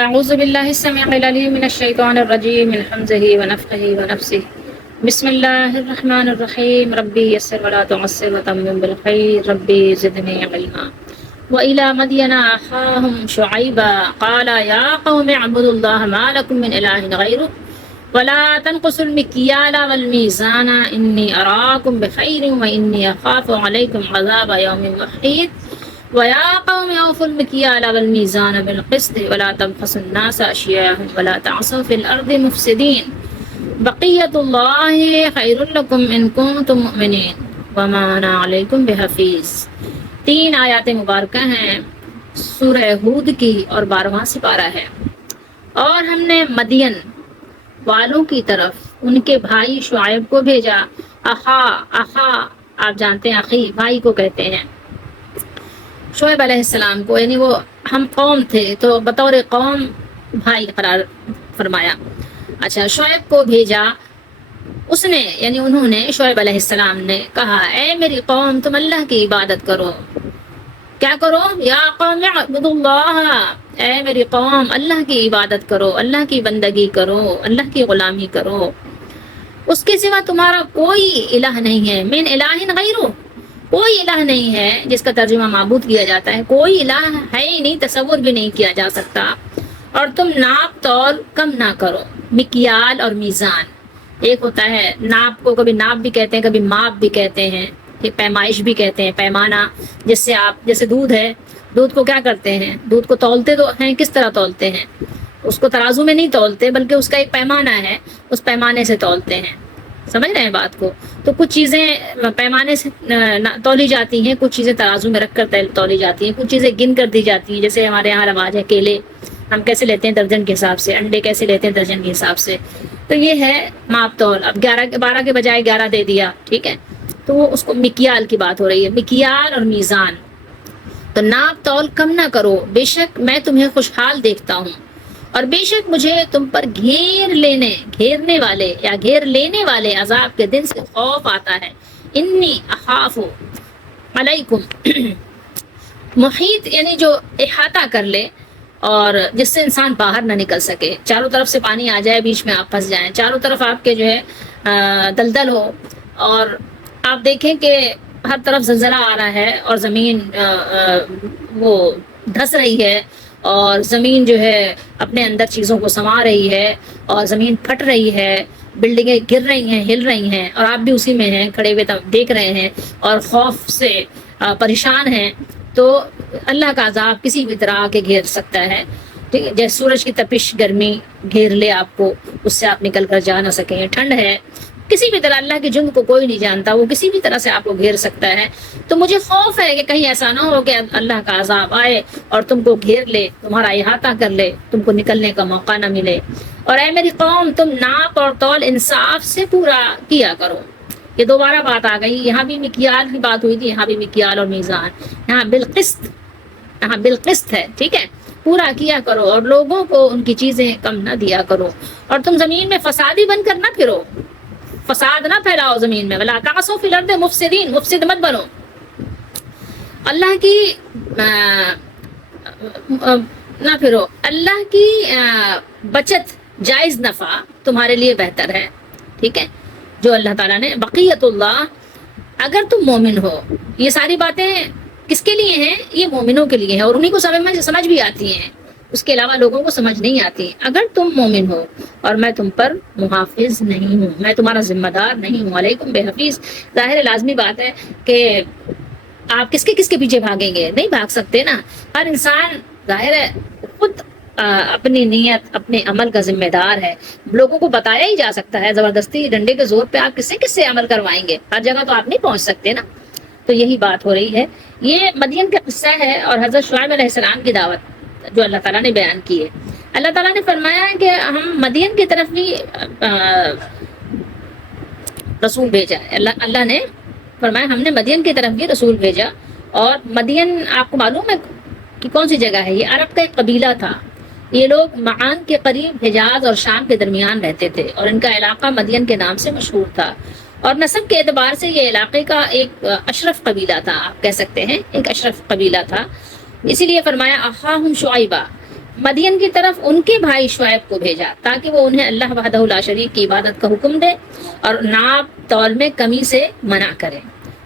اعوذ باللہ السمیع العلیم من الشیطان الرجیم من حمزہ ونفخہ ونفسہ بسم اللہ الرحمن الرحیم ربی یسر ولا تعسر وتمم بالخیر ربی زدنی علما وإلى مدين أخاهم شعيبا قال يا قوم اعبدوا الله ما لكم من إله غيره ولا تنقصوا المكيال والميزان إني أراكم بخير وإني أخاف عليكم عذاب يوم محيط ويا قوم أوفوا المكيال والميزان بالقسط ولا تبخسوا الناس أشياءهم ولا تعصوا في الأرض مفسدين بقية الله خير لكم إن كنتم مؤمنين وما أنا عليكم بحفيظ۔ 3 آیات مبارکہ ہیں سورہ ہود کی اور 12واں سپارہ ہے۔ اور ہم نے مدین والوں کی طرف ان کے بھائی شعیب کو بھیجا۔ اخا آپ جانتے ہیں اخی بھائی کو کہتے ہیں، شعیب علیہ السلام کو، یعنی وہ ہم قوم تھے تو بطور قوم بھائی قرار فرمایا۔ اچھا، شعیب کو بھیجا اس نے، یعنی انہوں نے، شعیب علیہ السلام نے کہا اے میری قوم تم اللہ کی عبادت کرو۔ کیا کرو؟ یا قوم اعبدوا اللہ، اے میری قوم اللہ کی عبادت کرو، اللہ کی بندگی کرو، اللہ کی غلامی کرو، اس کے سوا تمہارا کوئی الہ نہیں ہے۔ من الہ غیرہ، کوئی الہ نہیں ہے، جس کا ترجمہ معبود کیا جاتا ہے، کوئی الہ ہے ہی نہیں، تصور بھی نہیں کیا جا سکتا۔ اور تم ناپ تول کم نہ کرو۔ مکیال اور میزان، ایک ہوتا ہے ناپ کو کبھی ناپ بھی کہتے ہیں، کبھی ماپ بھی کہتے ہیں، پیمائش بھی کہتے ہیں، پیمانہ، جس سے آپ، جیسے دودھ ہے، دودھ کو کیا کرتے ہیں، دودھ کو تولتے تو ہیں، کس طرح تولتے ہیں؟ اس کو ترازو میں نہیں تولتے، بلکہ اس کا ایک پیمانہ ہے، اس پیمانے سے تولتے ہیں۔ سمجھ رہے ہیں بات کو؟ تو کچھ چیزیں پیمانے سے تولی جاتی ہیں، کچھ چیزیں ترازو میں رکھ کر تولی جاتی ہیں، کچھ چیزیں گن کر دی جاتی ہیں۔ جیسے ہمارے یہاں رواج ہے کیلے ہم کیسے لیتے ہیں درجن کے حساب سے، انڈے کیسے لیتے ہیں درجن کے حساب سے، تو یہ ہے ماپ تول۔ اب 12 کے بجائے 11 دے دیا، ٹھیک ہے، تو وہ اس کو مکیال کی بات ہو رہی ہے، مکیال اور میزان۔ تو ناپ تول کم نہ کرو، بے شک میں تمہیں خوشحال دیکھتا ہوں، اور بے شک مجھے تم پر گھیرنے والے یا گھیر لینے والے عذاب کے دن سے خوف آتا ہے۔ انی اخاف علیکم محیط، یعنی جو احاطہ کر لے اور جس سے انسان باہر نہ نکل سکے، چاروں طرف سے پانی آ جائے، بیچ میں آپ پھنس جائیں، چاروں طرف آپ کے جو ہے دلدل ہو، اور آپ دیکھیں کہ ہر طرف زلزلہ آ رہا ہے اور زمین وہ دھس رہی ہے، اور زمین جو ہے اپنے اندر چیزوں کو سما رہی ہے، اور زمین پھٹ رہی ہے، بلڈنگیں گر رہی ہیں، ہل رہی ہیں، اور آپ بھی اسی میں ہیں، کھڑے ہوئے دیکھ رہے ہیں اور خوف سے پریشان ہیں، تو اللہ کا عذاب کسی بھی طرح کے گھیر سکتا ہے۔ ٹھیک ہے، جیسے سورج کی تپش گرمی گھیر لے آپ کو، اس سے آپ نکل کر جا نہ سکیں، ٹھنڈ ہے، کسی بھی طرح اللہ کے جند کو کوئی نہیں جانتا، وہ کسی بھی طرح سے آپ کو گھیر سکتا ہے۔ تو مجھے خوف ہے کہ کہیں ایسا نہ ہو کہ اللہ کا عذاب آئے اور تم کو گھیر لے، تمہارا احاطہ کر لے، تم کو نکلنے کا موقع نہ ملے۔ اور اے میری قوم تم ناپ اور تول انصاف سے پورا کیا کرو۔ یہ دوبارہ بات آ گئی، یہاں بھی مکیال کی بات ہوئی تھی، یہاں بھی مکیال اور میزان، یہاں بالقسط ہے، ٹھیک ہے، پورا کیا کرو، اور لوگوں کو ان کی چیزیں کم نہ دیا کرو، اور تم زمین میں فسادی بن کر نہ پھرو، فساد نہ پھیلاؤ زمین میں، ولا تعصوا فی الارض مفسدین، مفسد مت بنو۔ اللہ کی نہ پھرو، اللہ کی بچت، جائز نفع تمہارے لیے بہتر ہے، ٹھیک ہے، جو اللہ تعالیٰ نے، بقیت اللہ، اگر تم مومن ہو۔ یہ ساری باتیں کس کے لیے ہیں؟ یہ مومنوں کے لیے ہیں، اور انہیں کو سمجھ بھی آتی ہیں، اس کے علاوہ لوگوں کو سمجھ نہیں آتی۔ اگر تم مومن ہو اور میں تم پر محافظ نہیں ہوں، میں تمہارا ذمہ دار نہیں ہوں، علیکم بحفیظ۔ ظاہر لازمی بات ہے کہ آپ کس کے پیچھے بھاگیں گے؟ نہیں بھاگ سکتے نا۔ ہر انسان ظاہر ہے خود اپنی نیت، اپنے عمل کا ذمہ دار ہے، لوگوں کو بتایا ہی جا سکتا ہے، زبردستی ڈنڈے کے زور پہ آپ کس سے عمل کروائیں گے؟ ہر جگہ تو آپ نہیں پہنچ سکتے نا۔ تو یہی بات ہو رہی ہے، یہ مدین کا قصہ ہے، اور حضرت شعیب علیہ السلام کی دعوت جو اللہ تعالیٰ نے بیان کی ہے۔ اللہ تعالیٰ نے فرمایا کہ ہم مدین کی طرف بھی رسول بھیجا ہے، اللہ نے فرمایا ہم نے مدین کی طرف بھی رسول بھیجا۔ اور مدین آپ کو معلوم ہے کہ کون سی جگہ ہے؟ یہ عرب کا ایک قبیلہ تھا، یہ لوگ معان کے قریب حجاز اور شام کے درمیان رہتے تھے، اور ان کا علاقہ مدین کے نام سے مشہور تھا، اور نسب کے اعتبار سے یہ علاقے کا ایک اشرف قبیلہ تھا، آپ کہہ سکتے ہیں ایک اشرف قبیلہ تھا۔ اسی لیے فرمایا اخاہم شعیبہ، مدین کی طرف ان کے بھائی شعیب کو بھیجا تاکہ وہ انہیں اللہ وحدہ لا شریک کی عبادت کا حکم دے اور ناپ تول میں کمی سے منع کرے۔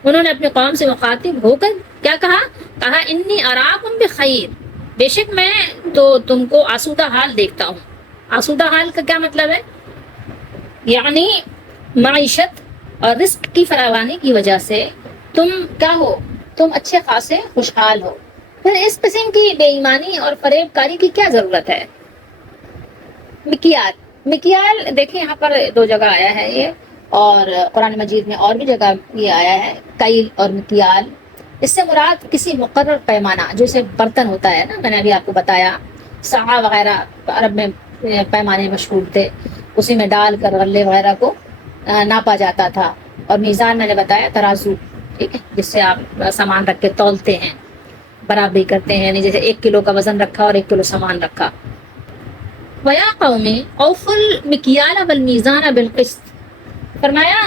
انہوں نے اپنی قوم سے مخاطب ہو کر کیا کہا؟ کہا انی اراکم بخیر، بے شک میں تو تم کو آسودہ حال دیکھتا ہوں۔ آسودہ حال کا کیا مطلب ہے؟ یعنی معیشت اور رزق کی فراوانی کی وجہ سے تم کیا ہو؟ تم اچھے خاصے خوشحال ہو، پھر اس قسم کی بے ایمانی اور فریب کاری کی کیا ضرورت ہے؟ مکیال دیکھیں یہاں پر دو جگہ آیا ہے یہ، اور قرآن مجید میں اور بھی جگہ یہ آیا ہے، کیل اور مکیال۔ اس سے مراد کسی مقرر پیمانہ، جیسے برتن ہوتا ہے نا، میں نے ابھی آپ کو بتایا سعا وغیرہ عرب میں پیمانے مشہور تھے، اسی میں ڈال کر غلے وغیرہ کو ناپا جاتا تھا، اور میزان میں نے بتایا ترازو، ٹھیک ہے، جس سے آپ سامان رکھ کے تولتے ہیں، برابری کرتے ہیں، یعنی جیسے 1 کلو کا وزن رکھا اور 1 کلو سامان رکھا۔ وَيَا قَوْمِ أَوْفُوا الْمِكْيَالَ وَالْمِيزَانَ بِالْقِسْطِ، فرمایا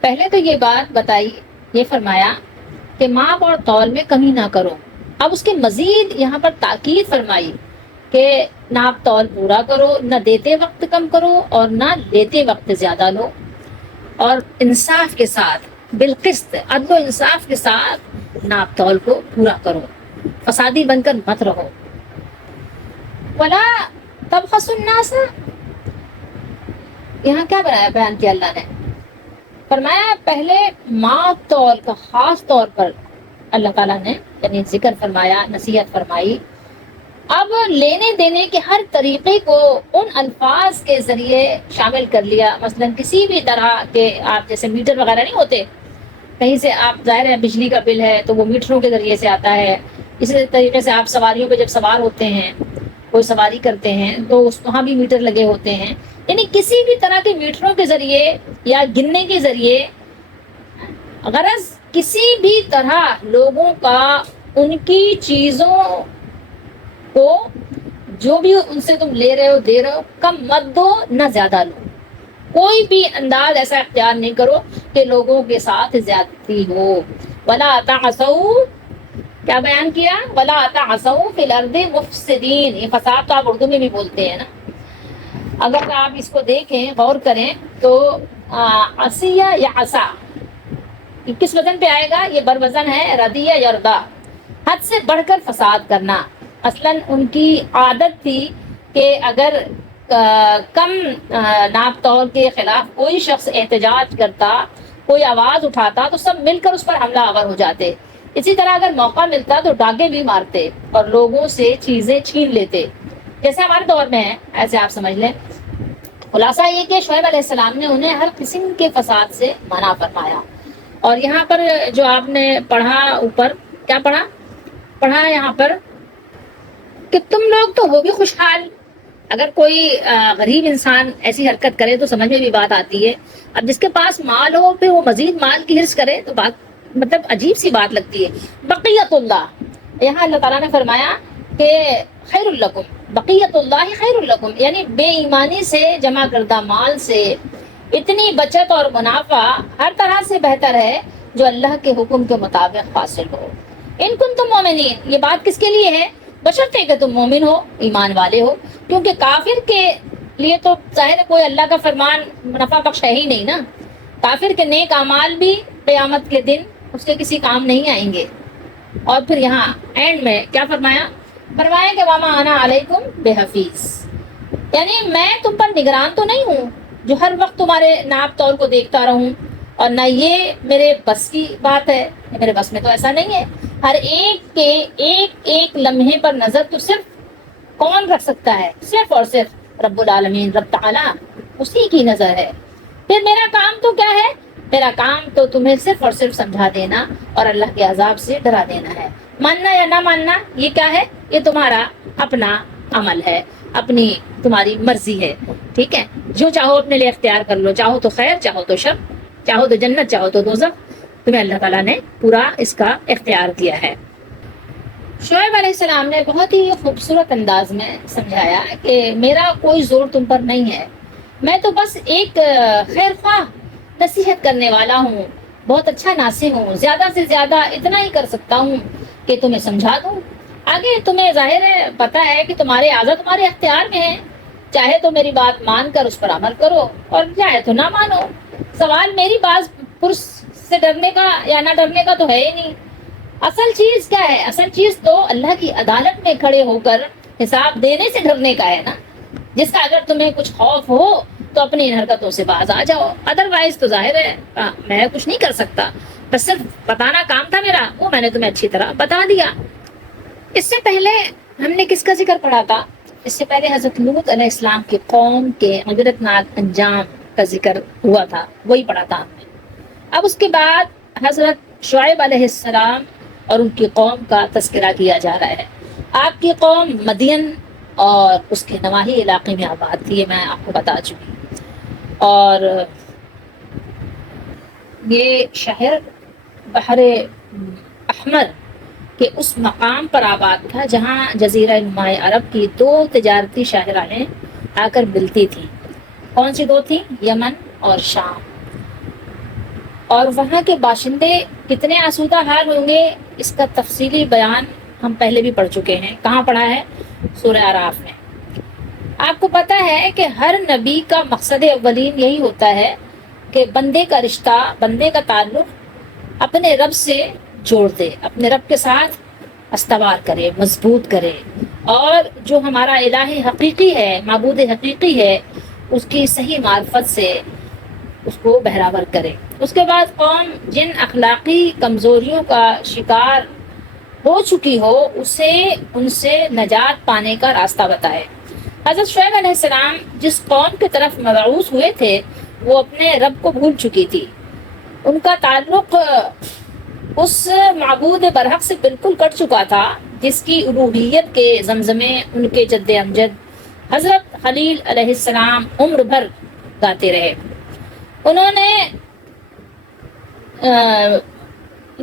پہلے تو یہ بات بتائی، یہ فرمایا کہ ماپ اور تول میں کمی نہ کرو۔ اب اس کے مزید یہاں پر تاکید فرمائی کہ ناپ تول پورا کرو، نہ دیتے وقت کم کرو اور نہ لیتے وقت زیادہ لو، اور انصاف کے ساتھ، بالقسط، عدل و انصاف کے ساتھ ناپ تول کو پورا کرو، فسادی بن کر مت رہو۔ ولا تبخسوا الناس، یہاں کیا بنایا بیان کیا اللہ نے؟ فرمایا پہلے ماپ تول کا خاص طور پر اللہ تعالیٰ نے یعنی ذکر فرمایا، نصیحت فرمائی۔ اب لینے دینے کے ہر طریقے کو ان الفاظ کے ذریعے شامل کر لیا، مثلا کسی بھی طرح کے، آپ جیسے میٹر وغیرہ نہیں ہوتے، کہیں سے آپ ظاہر ہے بجلی کا بل ہے تو وہ میٹروں کے ذریعے سے آتا ہے، اسی طریقے سے آپ سواریوں پہ جب سوار ہوتے ہیں، کوئی سواری کرتے ہیں تو وہاں بھی میٹر لگے ہوتے ہیں، یعنی کسی بھی طرح کے میٹروں کے ذریعے یا گننے کے ذریعے، غرض کسی بھی طرح لوگوں کا ان کی چیزوں کو جو بھی ان سے تم لے رہے ہو دے رہے ہو، کم مت دو نہ زیادہ لو، کوئی بھی انداز ایسا اختیار نہیں کرو کہ لوگوں کے ساتھ زیادتی ہو۔ ولا تعصوا، کیا بیان کیا؟ ولا تعصوا فی الارض مفسدین، یہ فساد تو آپ اردو میں بھی بولتے ہیں نا، اگر آپ اس کو دیکھیں غور کریں تو عصیہ یا عصا یہ کس وزن پہ آئے گا؟ یہ بر وزن ہے ردیہ یردا، حد سے بڑھ کر فساد کرنا۔ اصلاً ان کی عادت تھی کہ اگر کم ناپ تول کے خلاف کوئی شخص احتجاج کرتا، کوئی آواز اٹھاتا تو سب مل کر اس پر حملہ آور ہو جاتے، اسی طرح اگر موقع ملتا تو ڈاکے بھی مارتے اور لوگوں سے چیزیں چھین لیتے، جیسے ہمارے دور میں ہے، ایسے آپ سمجھ لیں۔ خلاصہ یہ کہ شعیب علیہ السلام نے انہیں ہر قسم کے فساد سے منع فرمایا۔ اور یہاں پر جو آپ نے پڑھا اوپر، کیا پڑھا یہاں پر کہ تم لوگ تو ہو بھی خوشحال۔ اگر کوئی غریب انسان ایسی حرکت کرے تو سمجھ میں بھی بات آتی ہے، اب جس کے پاس مال ہو پھر وہ مزید مال کی حرص کرے تو بات مطلب عجیب سی بات لگتی ہے۔ بقیت اللہ، یہاں اللہ تعالیٰ نے فرمایا کہ خیر الکم، بقیت اللہ خیر الکم، یعنی بے ایمانی سے جمع کردہ مال سے اتنی بچت اور منافع ہر طرح سے بہتر ہے جو اللہ کے حکم کے مطابق حاصل ہو۔ ان کنتم مومنین، یہ بات کس کے لیے ہے؟ بشرطے کہ تم مومن ہو، ایمان والے ہو، کیونکہ کافر کے لیے تو ظاہر کوئی اللہ کا فرمان نفع بخش ہے ہی نہیں نا، کافر کے نیک اعمال بھی قیامت کے دن اس کے کسی کام نہیں آئیں گے۔ اور پھر یہاں اینڈ میں کیا فرمایا کہ وما انا علیکم بحفیظ، یعنی میں تم پر نگران تو نہیں ہوں جو ہر وقت تمہارے ناپ تول کو دیکھتا رہوں، اور نہ یہ میرے بس کی بات ہے، میرے بس میں تو ایسا نہیں ہے۔ ہر ایک کے ایک لمحے پر نظر تو صرف کون رکھ سکتا ہے؟ صرف اور صرف رب العالمین، رب تعالیٰ، اسی کی نظر ہے۔ پھر میرا کام تو کیا ہے؟ میرا کام تو تمہیں صرف اور صرف سمجھا دینا اور اللہ کے عذاب سے ڈرا دینا ہے۔ ماننا یا نہ ماننا یہ کیا ہے؟ یہ تمہارا اپنا عمل ہے، اپنی تمہاری مرضی ہے، ٹھیک ہے؟ جو چاہو اپنے لیے اختیار کر لو، چاہو تو خیر، چاہو تو شر، چاہو تو جنت، چاہو تو دوزخ، تمہیں اللہ تعالیٰ نے پورا اس کا اختیار دیا ہے۔ شعیب علیہ السلام نے بہت ہی خوبصورت انداز میں سمجھایا کہ میرا کوئی زور تم پر نہیں ہے، میں تو بس ایک خیر خواہ نصیحت کرنے والا ہوں، بہت اچھا ناصح ہوں، زیادہ سے زیادہ اتنا ہی کر سکتا ہوں کہ تمہیں سمجھا دوں، آگے تمہیں ظاہر ہے پتہ ہے کہ تمہارے اعضا تمہارے اختیار میں ہیں، چاہے تو میری بات مان کر اس پر عمل کرو اور چاہے تو نہ مانو۔ سوال میری باز پرس سے ڈرنے کا یا نہ ڈرنے کا تو ہے ہی نہیں۔ اصل چیز کیا ہے؟ اصل چیز تو اللہ کی عدالت میں کھڑے ہو کر حساب دینے سے ڈرنے کا ہے نا، جس کا اگر تمہیں کچھ خوف ہو تو اپنی ان حرکتوں سے باز آ جاؤ، ادروائز تو ظاہر ہے میں کچھ نہیں کر سکتا، بس صرف بتانا کام تھا میرا، وہ میں نے تمہیں اچھی طرح بتا دیا۔ اس سے پہلے ہم نے کس کا ذکر پڑھا تھا؟ اس سے پہلے حضرت لوط علیہ السلام کی قوم کے عبرتناک انجام کا ذکر ہوا تھا، وہی پڑھا تھا ہم نے۔ اب اس کے بعد حضرت شعیب علیہ السلام اور ان کی قوم کا تذکرہ کیا جا رہا ہے۔ آپ کی قوم مدین اور اس کے نواحی علاقے میں آباد تھی، یہ میں آپ کو بتا چکی، اور یہ شہر بحر احمر کے اس مقام پر آباد تھا جہاں جزیرہ نما عرب کی دو تجارتی شاہراہیں آ کر ملتی تھیں۔ کون سی دو تھیں؟ یمن اور شام۔ اور وہاں کے باشندے کتنے آسودہ حال ہوں گے، اس کا تفصیلی بیان ہم پہلے بھی پڑھ چکے ہیں۔ کہاں پڑھا ہے؟ سورہ اعراف میں۔ آپ کو پتہ ہے کہ ہر نبی کا مقصد اولین یہی ہوتا ہے کہ بندے کا رشتہ، بندے کا تعلق اپنے رب سے جوڑ دے، اپنے رب کے ساتھ استوار کرے، مضبوط کرے، اور جو ہمارا الہ حقیقی ہے، معبود حقیقی ہے، اس کی صحیح معرفت سے اس کو بہراور کرے۔ اس کے بعد قوم جن اخلاقی کمزوریوں کا شکار ہو چکی ہو اسے ان سے نجات پانے کا راستہ بتائے۔ حضرت شعیب علیہ السلام جس قوم کی طرف مبعوث ہوئے تھے وہ اپنے رب کو بھول چکی تھی، ان کا تعلق اس معبود برحق سے بالکل کٹ چکا تھا جس کی الوہیت کے زمزمے ان کے جد امجد حضرت خلیل علیہ السلام عمر بھر گاتے رہے۔ انہوں نے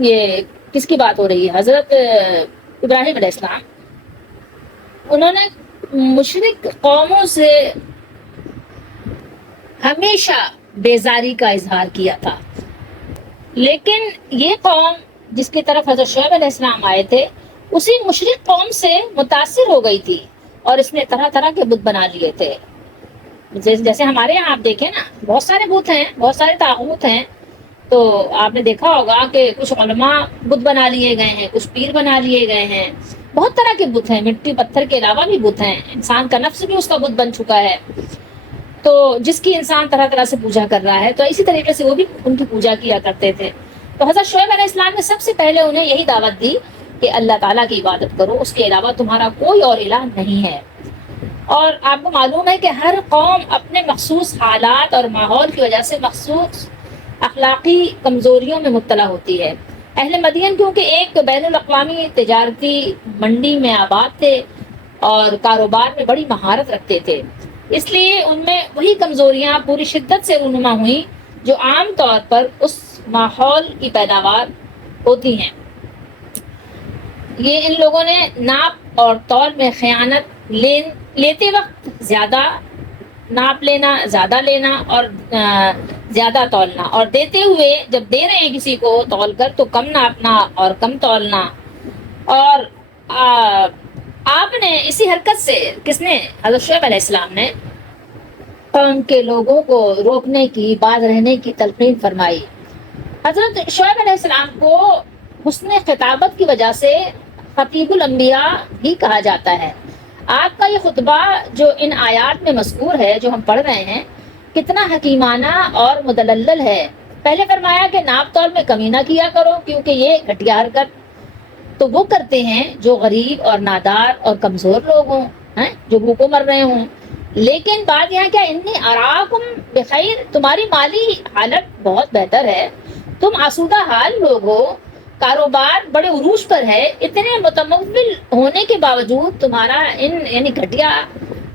یہ کس کی بات ہو رہی ہے؟ حضرت ابراہیم علیہ السلام، انہوں نے مشرک قوموں سے ہمیشہ بیزاری کا اظہار کیا تھا، لیکن یہ قوم جس کی طرف حضرت شعیب علیہ السلام آئے تھے اسی مشرک قوم سے متاثر ہو گئی تھی اور اس نے طرح طرح کے بت بنا لیے تھے۔ جیسے ہمارے یہاں آپ دیکھیں نا، بہت سارے بت ہیں، بہت سارے طاغوت ہیں، تو آپ نے دیکھا ہوگا کہ کچھ علماء بت بنا لیے گئے ہیں، کچھ پیر بنا لیے گئے ہیں، بہت طرح کے بت ہیں، مٹی پتھر کے علاوہ بھی بت ہیں، انسان کا نفس بھی اس کا بت بن چکا ہے، تو جس کی انسان طرح طرح سے پوجا کر رہا ہے، تو اسی طریقے سے وہ بھی ان کی پوجا کیا کرتے تھے۔ تو حضرت شعیب علیہ السلام نے سب سے پہلے انہیں یہی دعوت دی کہ اللہ تعالیٰ کی عبادت کرو، اس کے علاوہ تمہارا کوئی اور الہ نہیں ہے۔ اور آپ کو معلوم ہے کہ ہر قوم اپنے مخصوص حالات اور ماحول کی وجہ سے مخصوص اخلاقی کمزوریوں میں مبتلا ہوتی ہے۔ اہل مدین کیونکہ ایک بین الاقوامی تجارتی منڈی میں آباد تھے اور کاروبار میں بڑی مہارت رکھتے تھے، اس لیے ان میں وہی کمزوریاں پوری شدت سے رونما ہوئیں جو عام طور پر اس ماحول کی پیداوار ہوتی ہیں۔ یہ ان لوگوں نے ناپ اور تول میں خیانت، لیتے وقت زیادہ ناپ لینا، زیادہ لینا اور زیادہ تولنا، اور دیتے ہوئے جب دے رہے ہیں کسی کو تول کر تو کم ناپنا اور کم تولنا۔ اور آپ نے اسی حرکت سے، کس نے؟ حضرت شعیب علیہ السلام نے قوم کے لوگوں کو روکنے کی، باز رہنے کی تلقین فرمائی۔ حضرت شعیب علیہ السلام کو حسن خطابت کی وجہ سے خطیب الانبیاء بھی کہا جاتا ہے۔ آپ کا یہ خطبہ جو ان آیات میں مذکور ہے جو ہم پڑھ رہے ہیں کتنا حکیمانہ اور مدلل ہے۔ پہلے فرمایا کہ ناپ تول میں کمی نہ کیا کرو کیونکہ یہ گھٹیا حرکت تو وہ کرتے ہیں جو غریب اور نادار اور کمزور لوگ ہوں، جو بھوکوں مر رہے ہوں، لیکن بات یہاں کیا، انی اراکم بخیر، تمہاری مالی حالت بہت بہتر ہے، تم آسودہ حال لوگ ہو، کاروبار بڑے عروج پر ہے، اتنے متمول ہونے کے باوجود تمہارا ان یعنی گھٹیا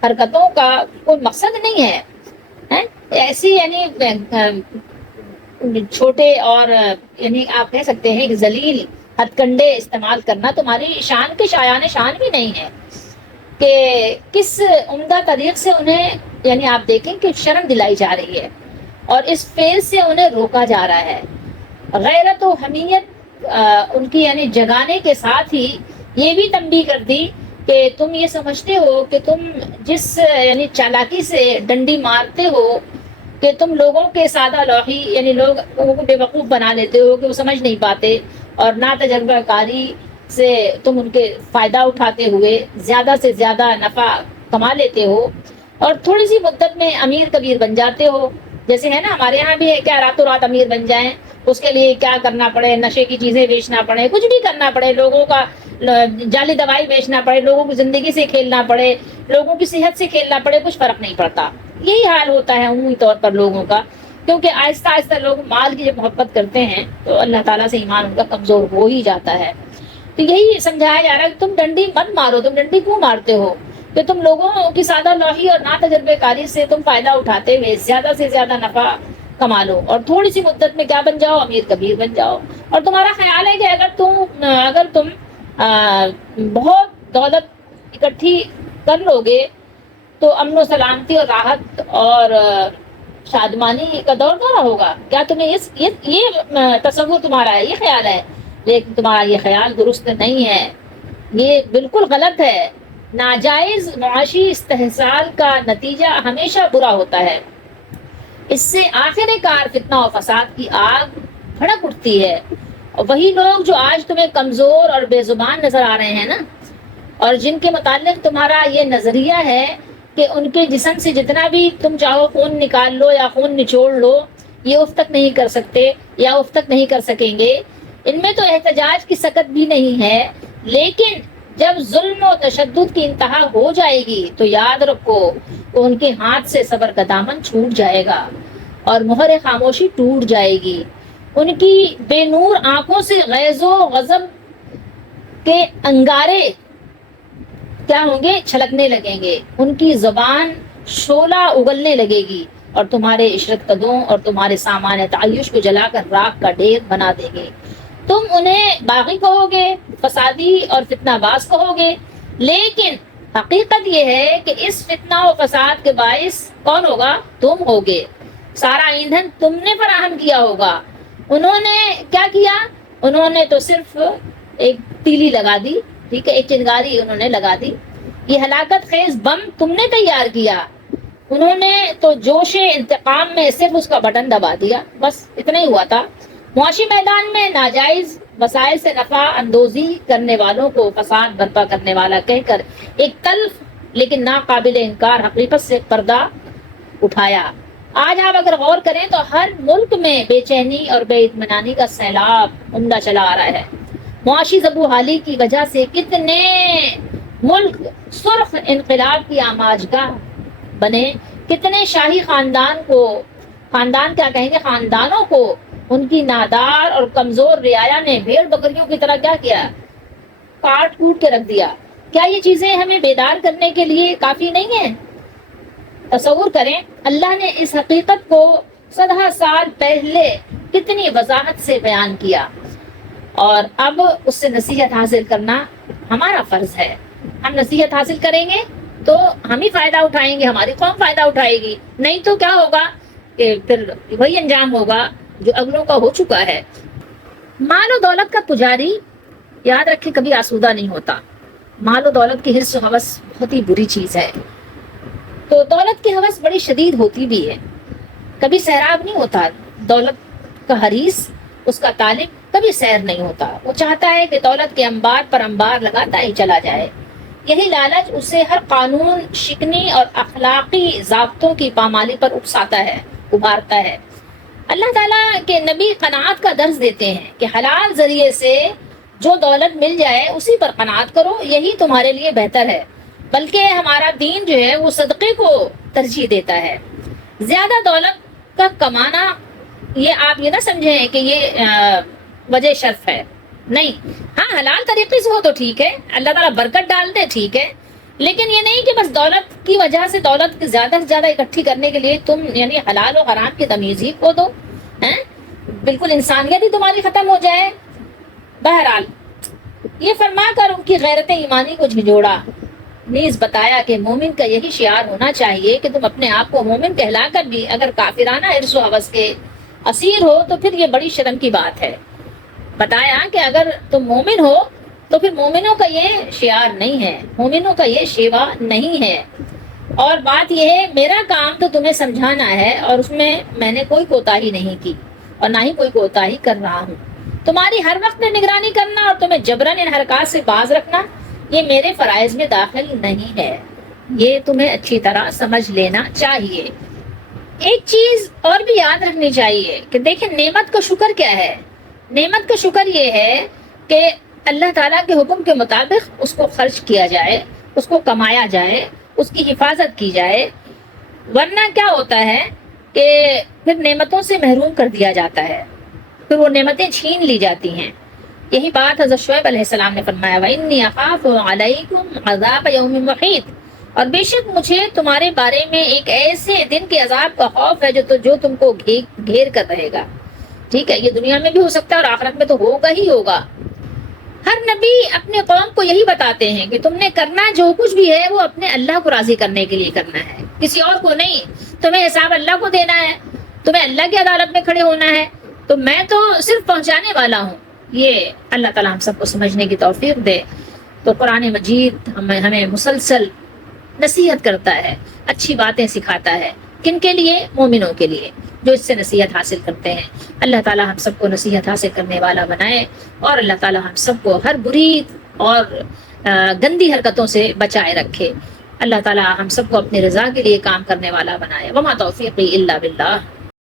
حرکتوں کا کوئی مقصد نہیں ہے، ایسی یعنی چھوٹے اور یعنی آپ کہہ سکتے ہیں کہ ذلیل ہتھ کنڈے استعمال کرنا تمہاری شان کے شایان شان بھی نہیں ہے، کہ کس عمدہ طریق سے انہیں یعنی آپ دیکھیں کہ شرم دلائی جا رہی ہے اور اس فعل سے انہیں روکا جا رہا ہے۔ غیرت و حمیت ان کی یعنی جگانے کے ساتھ ہی یہ بھی تنبیہ کر دی کہ تم یہ سمجھتے ہو کہ تم جس یعنی چالاکی سے ڈنڈی مارتے ہو کہ تم لوگوں کے سادہ لوحی یعنی لوگوں کو بے وقوف بنا لیتے ہو کہ وہ سمجھ نہیں پاتے، اور نا تجربہ کاری سے تم ان کے فائدہ اٹھاتے ہوئے زیادہ سے زیادہ نفع کما لیتے ہو اور تھوڑی سی مدت میں امیر کبیر بن جاتے ہو. جیسے ہے نا ہمارے یہاں بھی ہے، کیا راتوں رات امیر بن جائیں، اس کے لیے کیا کرنا پڑے، نشے کی چیزیں بیچنا پڑے، کچھ بھی کرنا پڑے، لوگوں کا جعلی دوائی بیچنا پڑے، لوگوں کی زندگی سے کھیلنا پڑے، لوگوں کی صحت سے کھیلنا پڑے، کچھ فرق نہیں پڑتا. یہی حال ہوتا ہے عمومی طور پر لوگوں کا، کیونکہ آہستہ آہستہ لوگ مال کی جب محبت کرتے ہیں تو اللہ تعالیٰ سے ایمان ان کا کمزور ہو ہی جاتا ہے. تو یہی سمجھایا جا رہا ہے کہ تم ڈنڈی مت مارو. تم ڈنڈی کیوں مارتے ہو؟ کہ تم لوگوں کی سادہ لوحی اور نا تجربے کاری سے تم فائدہ اٹھاتے ہوئے زیادہ سے زیادہ نفع کما لو اور تھوڑی سی مدت میں کیا بن جاؤ، امیر کبیر بن جاؤ. اور تمہارا خیال ہے کہ اگر تم بہت دولت اکٹھی کر لو گے تو امن و سلامتی اور راحت اور شادمانی کا دور دورہ ہوگا. کیا تمہیں یہ تصور تمہارا ہے، یہ خیال ہے؟ لیکن تمہارا یہ خیال درست نہیں ہے، یہ بالکل غلط ہے. ناجائز معاشی استحصال کا نتیجہ ہمیشہ برا ہوتا ہے. اس سے آخر کار فتنہ و فساد کی آگ بھڑک اٹھتی ہے. اور وہی لوگ جو آج تمہیں کمزور اور بے زبان نظر آ رہے ہیں نا، اور جن کے متعلق تمہارا یہ نظریہ ہے کہ ان کے جسم سے جتنا بھی تم چاہو خون نکال لو یا خون نچوڑ لو، یہ اف تک نہیں کر سکتے یا اف تک نہیں کر سکیں گے، ان میں تو احتجاج کی سکت بھی نہیں ہے. لیکن جب ظلم و تشدد کی انتہا ہو جائے گی تو یاد رکھو کہ ان کے ہاتھ سے صبر کا دامن چھوٹ جائے گا اور مہر خاموشی ٹوٹ جائے گی. ان کی بے نور آنکھوں سے غیظ و غضب کے انگارے کیا ہوں گے، چھلکنے لگیں گے. ان کی زبان شعلہ اگلنے لگے گی اور تمہارے عشرت قدوں اور تمہارے سامان تعیش کو جلا کر راکھ کا ڈھیر بنا دیں گے. تم انہیں باغی کہو گے، فسادی اور فتنہ باز کہو گے، لیکن حقیقت یہ ہے کہ اس فتنہ و فساد کے باعث کون ہوگا؟ تم ہوگے. سارا ایندھن تم نے فراہم کیا ہوگا. انہوں نے کیا کیا؟ انہوں نے تو صرف ایک تیلی لگا دی، ٹھیک ہے، ایک چنگاری انہوں نے لگا دی. یہ ہلاکت خیز بم تم نے تیار کیا. انہوں نے تو جوش انتقام میں صرف اس کا بٹن دبا دیا، بس اتنا ہی ہوا تھا. معاشی میدان میں ناجائز وسائل سے نفع اندوزی کرنے والوں کو فساد برپا کرنے والا کہہ کر ایک تلخ لیکن ناقابل انکار حقیقت سے پردہ اٹھایا. آج آپ اگر غور کریں تو ہر ملک میں بے چینی اور بے اطمینانی کا سیلاب عمدہ چلا آ رہا ہے. معاشی زبوحالی کی وجہ سے کتنے ملک سرخ انقلاب کی آماجگاہ بنے، کتنے شاہی خاندان کیا کہیں گے، خاندانوں کو ان کی نادار اور کمزور رعایا نے بھیڑ بکریوں کی طرح کیا کیا، کاٹ کوٹ کے رکھ دیا. کیا یہ چیزیں ہمیں بیدار کرنے کے لیے کافی نہیں ہیں؟ تصور کریں، اللہ نے اس حقیقت کو 100 سال پہلے کتنی وضاحت سے بیان کیا، اور اب اس سے نصیحت حاصل کرنا ہمارا فرض ہے. ہم نصیحت حاصل کریں گے تو ہم ہی فائدہ اٹھائیں گے، ہماری قوم فائدہ اٹھائے گی. نہیں تو کیا ہوگا کہ پھر وہی انجام ہوگا جو اگلوں کا ہو چکا ہے. مال و دولت کا پجاری یاد رکھے کبھی آسودہ نہیں ہوتا. مال و دولت کی حرص و ہوس بہت ہی بری چیز ہے. تو دولت کی ہوس بڑی شدید ہوتی بھی ہے، کبھی سیراب نہیں ہوتا. دولت کا حریص، اس کا طالب کبھی سیر نہیں ہوتا. وہ چاہتا ہے کہ دولت کے انبار پر انبار لگاتا ہی چلا جائے. یہی لالچ اسے ہر قانون شکنی اور اخلاقی ضابطوں کی پامالی پر اکساتا ہے، ابھارتا ہے. اللہ تعالیٰ کے نبی قناعت کا درس دیتے ہیں کہ حلال ذریعے سے جو دولت مل جائے اسی پر قناعت کرو، یہی تمہارے لیے بہتر ہے. بلکہ ہمارا دین جو ہے وہ صدقے کو ترجیح دیتا ہے. زیادہ دولت کا کمانا یہ آپ یہ نہ سمجھیں کہ یہ وجہ شرف ہے، نہیں. ہاں حلال طریقے سے ہو تو ٹھیک ہے، اللہ تعالیٰ برکت ڈال دے، ٹھیک ہے. لیکن یہ نہیں کہ بس دولت کی وجہ سے دولت زیادہ سے زیادہ اکٹھی کرنے کے لیے تم یعنی حلال و حرام کی تمیز ہی کھو دو، بالکل انسانیت ہی تمہاری ختم ہو جائے. بہرحال یہ فرما کر ان کی غیرت ایمانی کو جھنجھوڑا، نیز بتایا کہ مومن کا یہی شعار ہونا چاہیے کہ تم اپنے آپ کو مومن کہلا کر بھی اگر کافرانہ حرص و ہوس کے اسیر ہو تو پھر یہ بڑی شرم کی بات ہے. بتایا کہ اگر تم مومن ہو تو پھر مومنوں کا یہ شعار نہیں ہے، مومنوں کا یہ شیوا نہیں ہے۔ اور بات یہ ہے میرا کام تو تمہیں سمجھانا ہے، اور اس میں نے کوئی کوتاہی نہیں کی اور نہ ہی کوئی کوتاہی کر رہا ہوں۔ تمہاری ہر وقت میں نگرانی کرنا اور تمہیں جبرن ان حرکات سے باز رکھنا یہ میرے فرائض میں داخل نہیں ہے، یہ تمہیں اچھی طرح سمجھ لینا چاہیے۔ ایک چیز اور بھی یاد رکھنی چاہیے کہ دیکھیں نعمت کا شکر کیا ہے۔ نعمت کا شکر یہ ہے کہ اللہ تعالیٰ کے حکم کے مطابق اس کو خرچ کیا جائے، اس کو کمایا جائے، اس کی حفاظت کی جائے، ورنہ کیا ہوتا ہے کہ پھر نعمتوں سے محروم کر دیا جاتا ہے، پھر وہ نعمتیں چھین لی جاتی ہیں۔ یہی بات حضرت شعیب علیہ السلام نے فرمایا وَإِنِّي أَخَافُ عَلَيْكُمْ عَذَابَ يَوْمٍ مُحِيطٍ، اور بے شک مجھے تمہارے بارے میں ایک ایسے دن کے عذاب کا خوف ہے جو تم کو گھیر کر رہے گا۔ ٹھیک ہے، یہ دنیا میں بھی ہو سکتا ہے اور آخرت میں تو ہوگا ہی ہوگا۔ ہر نبی اپنے قوم کو یہی بتاتے ہیں کہ تم نے کرنا جو کچھ بھی ہے وہ اپنے اللہ کو راضی کرنے کے لیے کرنا ہے، کسی اور کو نہیں۔ تمہیں حساب اللہ کو دینا ہے، تمہیں اللہ کی عدالت میں کھڑے ہونا ہے، تو میں تو صرف پہنچانے والا ہوں۔ یہ اللہ تعالیٰ ہم سب کو سمجھنے کی توفیق دے۔ تو قرآن مجید ہمیں مسلسل نصیحت کرتا ہے، اچھی باتیں سکھاتا ہے، کن کے لیے؟ مومنوں کے لیے جو اس سے نصیحت حاصل کرتے ہیں۔ اللہ تعالیٰ ہم سب کو نصیحت حاصل کرنے والا بنائے، اور اللہ تعالیٰ ہم سب کو ہر بری اور گندی حرکتوں سے بچائے رکھے۔ اللہ تعالیٰ ہم سب کو اپنی رضا کے لیے کام کرنے والا بنائے۔ وما توفیقی الا باللہ۔